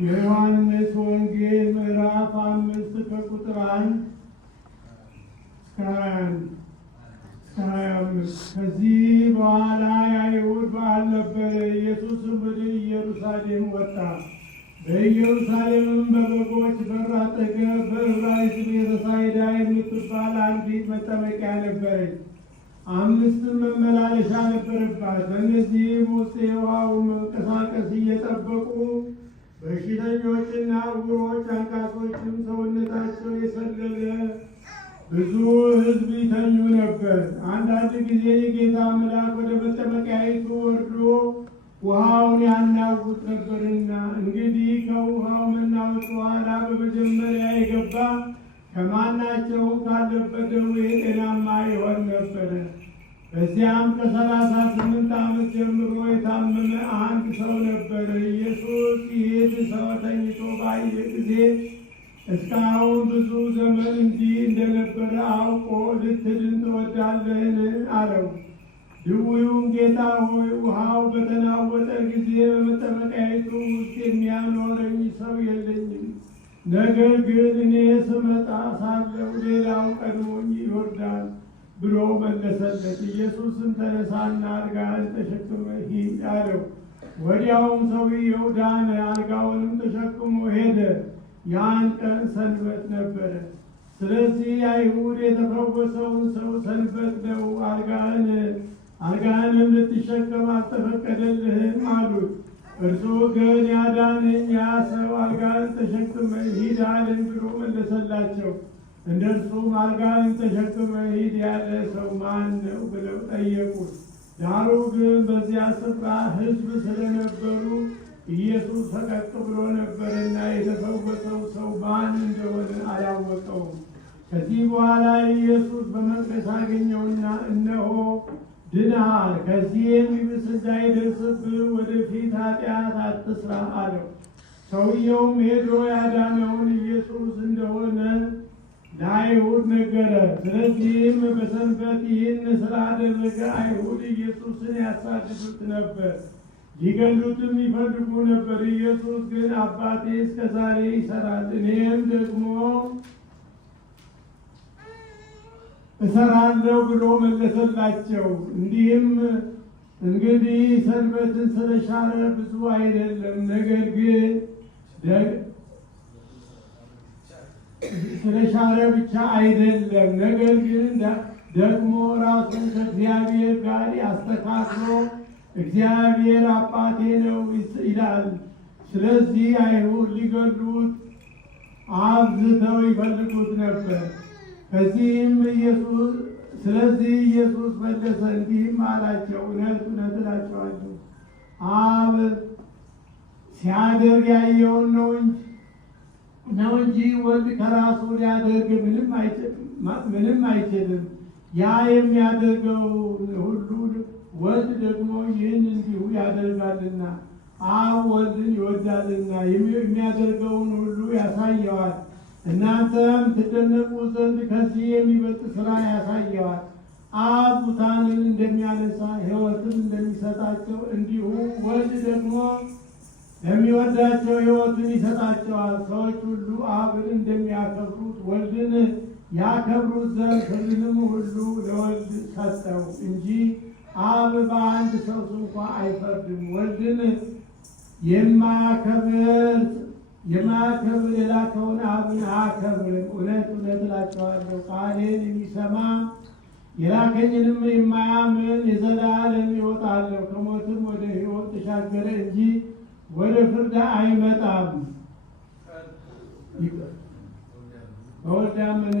የዮሐንስ ወንጌል ምዕራፍ 5 ከቁጥር 1 እስከ 25። ከዚህ በኋላ የአይሁድ በዓል ነበረ። ኢየሱስም ወደ ኢየሩሳሌም ወጣ። በኢየሩሳሌምም በበጎች በር አጠገብ በዕብራይስጥ ቤተሳይዳ የምትባል አንዲት መጠመቂያ ነበረች። 5 መመላለሻ ነበረባት። በእነዚህም ውስጥ የውሃው መንቀሳቀስ እየጠበቁ በሽተኞችና ዕውሮች፣ አንካሶችም ሰውነታቸው የሰለለ ብዙ ሕዝብ ይተኙ ነበር። አንዳንድ ጊዜ የጌታ መልአክ ወደ መጠመቂያይቱ ወርዶ ውሃውን ያናውጥ ነበርና፣ እንግዲህ ከውሃው መናወጥ በኋላ በመጀመሪያ የገባ ከማናቸውም ካለበት ደዌ ጤናማ ይሆን ነበረ። በዚያም ከ38 ዓመት ጀምሮ የታመመ አንድ ሰው ነበረ። ኢየሱስ ይህን ሰው ተኝቶ ባየ ጊዜ እስካሁን ብዙ ዘመን እንዲህ እንደነበረ አውቆ ልትድን ትወዳለህን? አለው። ድውዩም ጌታ ሆይ ውሃው በተናወጠ ጊዜ በመጠመቂያይቱ ውስጥ የሚያኖረኝ ሰው የለኝም፣ ነገር ግን እኔ ስመጣ ሳለሁ ሌላው ቀድሞኝ ይወርዳል ብሎ መለሰለት። ኢየሱስም ተነሳና አልጋህን ተሸክመህ ሂድ አለው። ወዲያውም ሰውየው ዳነ፣ አልጋውንም ተሸክሞ ሄደ። ያን ቀን ሰንበት ነበረ። ስለዚህ አይሁድ የተፈወሰውን ሰው ሰንበት ነው፣ አልጋህንም ልትሸከም አልተፈቀደልህም አሉት። እርሱ ግን ያዳነኝ ያ ሰው አልጋህን ተሸክመህ ሂድ አለኝ ብሎ መለሰላቸው። እንደርሱም አልጋህን ተሸክመህ ሂድ ያለ ሰው ማን ነው ብለው ጠየቁት። ዳሩ ግን በዚያ ስፍራ ሕዝብ ስለነበሩ ኢየሱስ ፈቀቅ ብሎ ነበርና የተፈወሰው ሰው ማን እንደሆነ አላወቀውም። ከዚህ በኋላ ኢየሱስ በመቅደስ አገኘውና እነሆ ድነሃል፣ ከዚህ የሚብስ እንዳይደርስብህ ወደፊት ኃጢአት አትስራ አለው። ሰውየውም ሄዶ ያዳነውን ኢየሱስ እንደሆነ ለአይሁድ ነገረ። ስለዚህም በሰንበት ይህን ስላደረገ አይሁድ ኢየሱስን ያሳድዱት ነበር፣ ሊገሉትም ይፈልጉ ነበር። ኢየሱስ ግን አባቴ እስከ ዛሬ ይሰራል፣ እኔም ደግሞ እሰራለሁ ብሎ መለሰላቸው። እንዲህም እንግዲህ ሰንበትን ስለሻረ ብዙ አይደለም፣ ነገር ግን ስለሻረ ብቻ አይደለም፣ ነገር ግን ደግሞ ራሱን ከእግዚአብሔር ጋር ያስተካክሎ እግዚአብሔር አባቴ ነው ይላል። ስለዚህ አይሁድ ሊገሉት አብዝተው ይፈልጉት ነበር። ስለዚህ ኢየሱስ መለሰ እንዲህም አላቸው፣ እውነት እውነት እላችኋለሁ አብ ሲያደርግ ያየውን ነው እንጂ ወልድ ከራሱ ሊያደርግ ምንም አይችልም። ያ የሚያደርገው ሁሉ ወልድ ደግሞ ይህን እንዲሁ ያደርጋልና፣ አብ ወልድን ይወዳልና የሚያደርገውን ሁሉ ያሳየዋል። እናንተም ትደነቁ ዘንድ ከዚህ የሚበልጥ ሥራ ያሳየዋል። አብ ሙታንን እንደሚያነሳ ሕይወትን እንደሚሰጣቸው እንዲሁ ወልድ ደግሞ ለሚወዳቸው ሕይወትን ይሰጣቸዋል። ሰዎች ሁሉ አብን እንደሚያከብሩት ወልድን ያከብሩት ዘንድ ፍርድንም ሁሉ ለወልድ ሰጠው እንጂ አብ በአንድ ሰው እንኳ አይፈርድም። ወልድን የማያከብር የላከውን አብን አያከብርም። እውነት እውነት እላቸዋለሁ ቃሌን የሚሰማ የላከኝንም የማያምን የዘላለም ሕይወት አለው፣ ከሞትም ወደ ሕይወት ተሻገረ እንጂ ወደ ፍርድ አይመጣም። በወልድ ያመነ